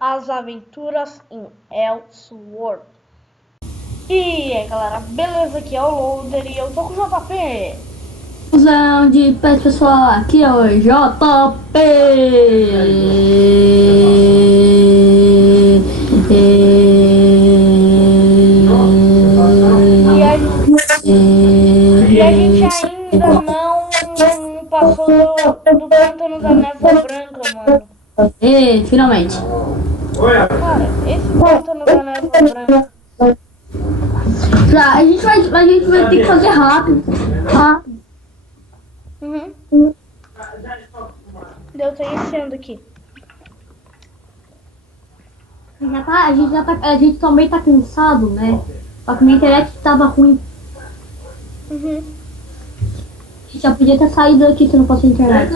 As Aventuras em Elseworld. E aí galera, beleza? Aqui é o Loader e eu tô com o JP. De pet pessoal, aqui é o JP. E a gente ainda não passou do Pântano da Névoa Branca, mano. Finalmente. Cara, esse Pântano da Névoa Branca. A gente vai ter que fazer rápido. Eu tô iniciando aqui. A gente também tá cansado, né? Só que minha internet tava ruim. A gente já podia ter saído aqui se não fosse a internet.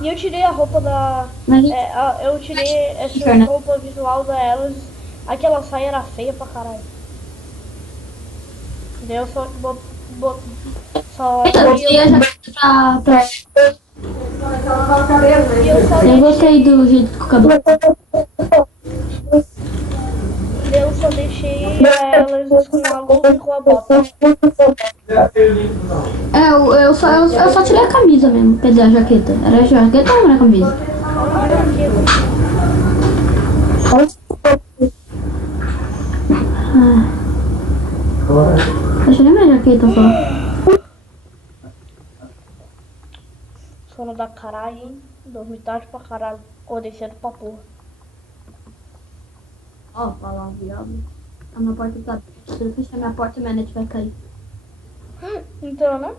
E eu tirei a roupa da... eu tirei essa roupa visual da Elas. Aquela saia era feia pra caralho. Daí eu só eu gostei do jeito que o cabelo. Eu só deixei elas com a luva e com a bota. Eu só tirei a camisa mesmo, quer dizer, a jaqueta. Era a jaqueta ou era a camisa? Eu tirei minha jaqueta só. Sono da caralho, hein? Dormi tarde pra caralho. Acordei cedo pra porra. Ó, falar um diabo. A minha porta tá aberta. Se eu fechar minha porta, minha net vai cair. Então, né?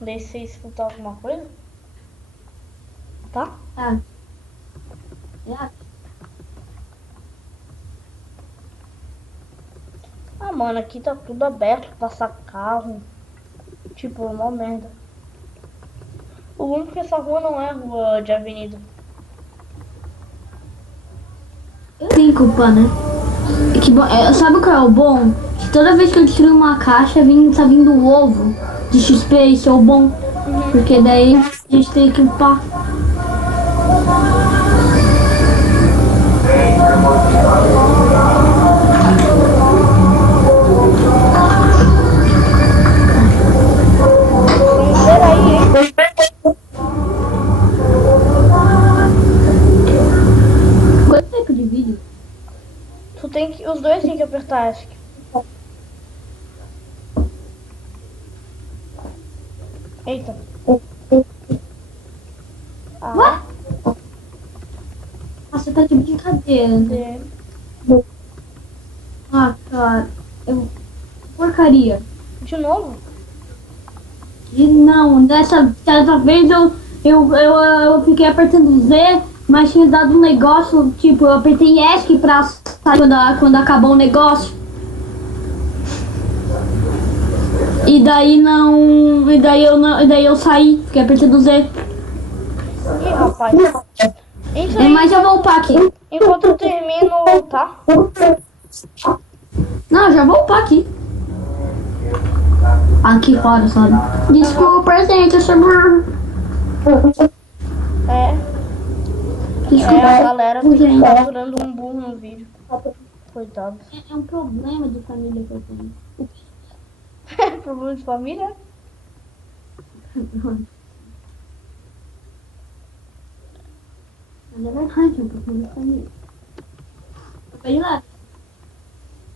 Deixa você escutar alguma coisa? Tá? Ah, mano, aqui tá tudo aberto, passar carro. Tipo, uma merda. O bom é que essa rua não é rua de avenida. Tem culpa, né? Que bom, sabe o que é o bom? Que toda vez que eu destruir uma caixa, tá vindo um ovo de XP, isso é o bom. Porque daí a gente tem que upar. Quanto tempo de vídeo? Os dois tem que apertar essa. Eita. Você tá de brincadeira, né? Cara, porcaria. De novo? E não, dessa vez eu fiquei apertando Z, mas tinha dado um negócio, tipo, eu apertei ESC pra sair quando acabou o negócio. E daí eu saí, fiquei apertando Z. Ih, rapaz. Mas eu vou upar aqui. Enquanto eu termino, tá? Não, já vou upar aqui. Aqui fora, sabe? Desculpa, gente, eu sou burro. Desculpa, a galera tá capturando um burro no vídeo. Coitado. É um problema de família que eu tenho. Problema de família? Mas é verdade, é um problema de família. Vai de lá.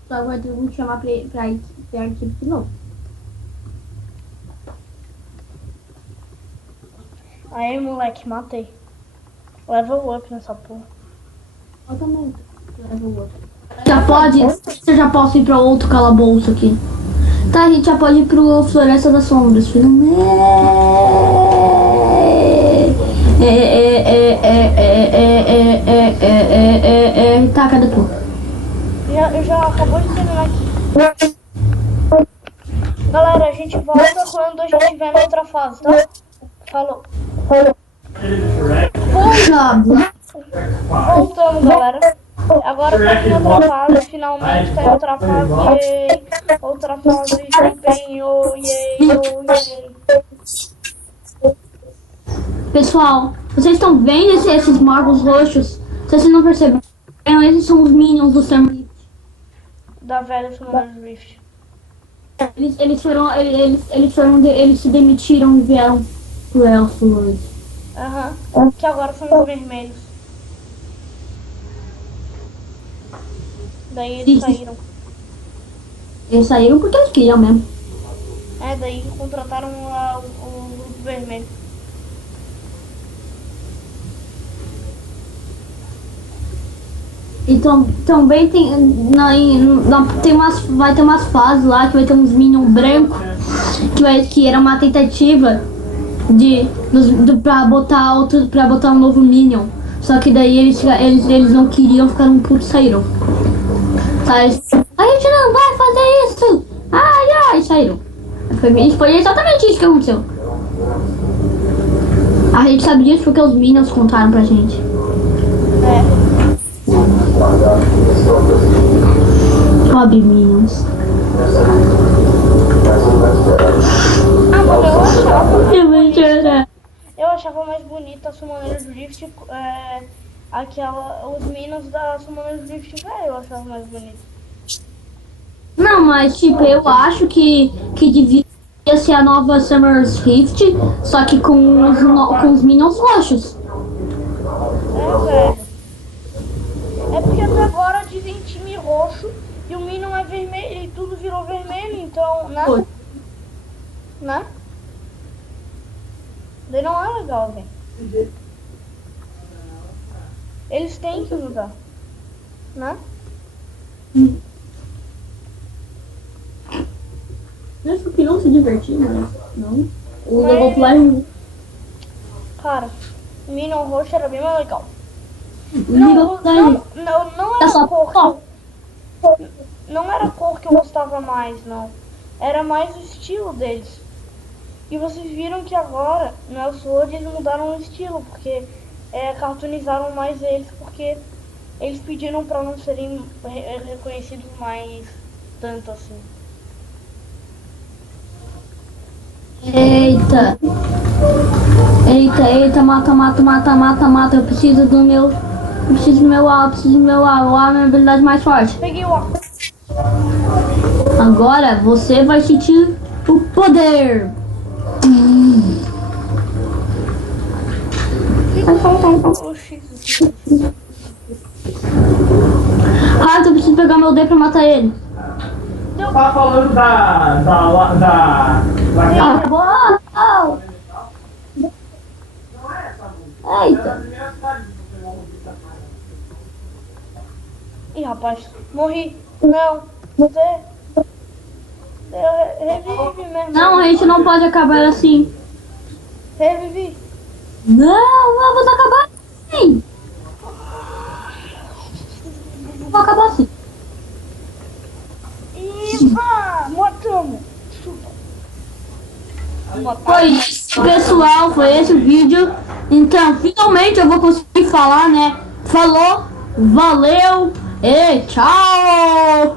Só agora eu vou te chamar pra arquivo de novo. Aí, moleque, matei. Level up nessa porra. Eu também. Level up. Você já pode ir pra outro calabouço aqui. Tá, a gente já pode ir pro Floresta das Sombras, finalmente. Tá, cadê tu? Já acabou de terminar aqui. Galera, a gente volta quando a gente estiver na outra fase, tá? Falou. Voltamos, Voltamos, galera. Agora tá em outra fase, finalmente tá em outra fase, yay. Outra fase de desempenho, yay, oh, yay. Pessoal, vocês estão vendo esses magos roxos? Se vocês não perceberam, esses são os minions do Sam Rift. Da velha Summoner's Rift. Eles se demitiram e vieram pro Elfo hoje. Aham, que agora são os vermelhos. Daí eles saíram. Eles saíram porque eles queriam mesmo. Daí contrataram o grupo vermelho. Então, também tem, vai ter umas fases lá que vai ter uns minions brancos que era uma tentativa pra botar um novo minion. Só que daí eles não queriam, ficaram putos, saíram. A gente não vai fazer isso! Ai, saíram. Foi exatamente isso que aconteceu. A gente sabe disso porque os minions contaram pra gente. Pobre minions. Mano, eu achava mais bonita a Summoner's Rift, os minions da Summoner's Rift, velho, eu achava mais bonito. Não, mas tipo, eu acho que devia ser a nova Summoner's Rift, só que com os minions roxos. Velho. É porque até agora dizem time roxo e o minion é vermelho e tudo virou vermelho, então, né? Foi. Né? Daí não é legal, velho. Eles têm que mudar, né? Acho que não se divertir, mas não. O Double Fly. Cara, o minion roxo era bem mais legal. Não Não era cor. Não era a cor que eu gostava mais, não. Era mais o estilo deles. E vocês viram que agora, no Sword, eles mudaram o estilo, porque cartoonizaram mais eles, porque eles pediram pra não serem reconhecidos mais tanto assim. Eita, mata. Eu preciso do meu A, minha habilidade mais forte. Peguei o A. Agora você vai sentir o poder. Eu preciso pegar meu D pra matar ele. Tá falando da Eita. Ih, rapaz, morri. Não, você... Revive mesmo. Não, a gente não pode acabar assim. Revivi. Não, vamos acabar assim. Vou acabar assim. Matamos. Foi isso, pessoal, foi esse o vídeo. Então, finalmente eu vou conseguir falar, né? Falou, valeu e tchau!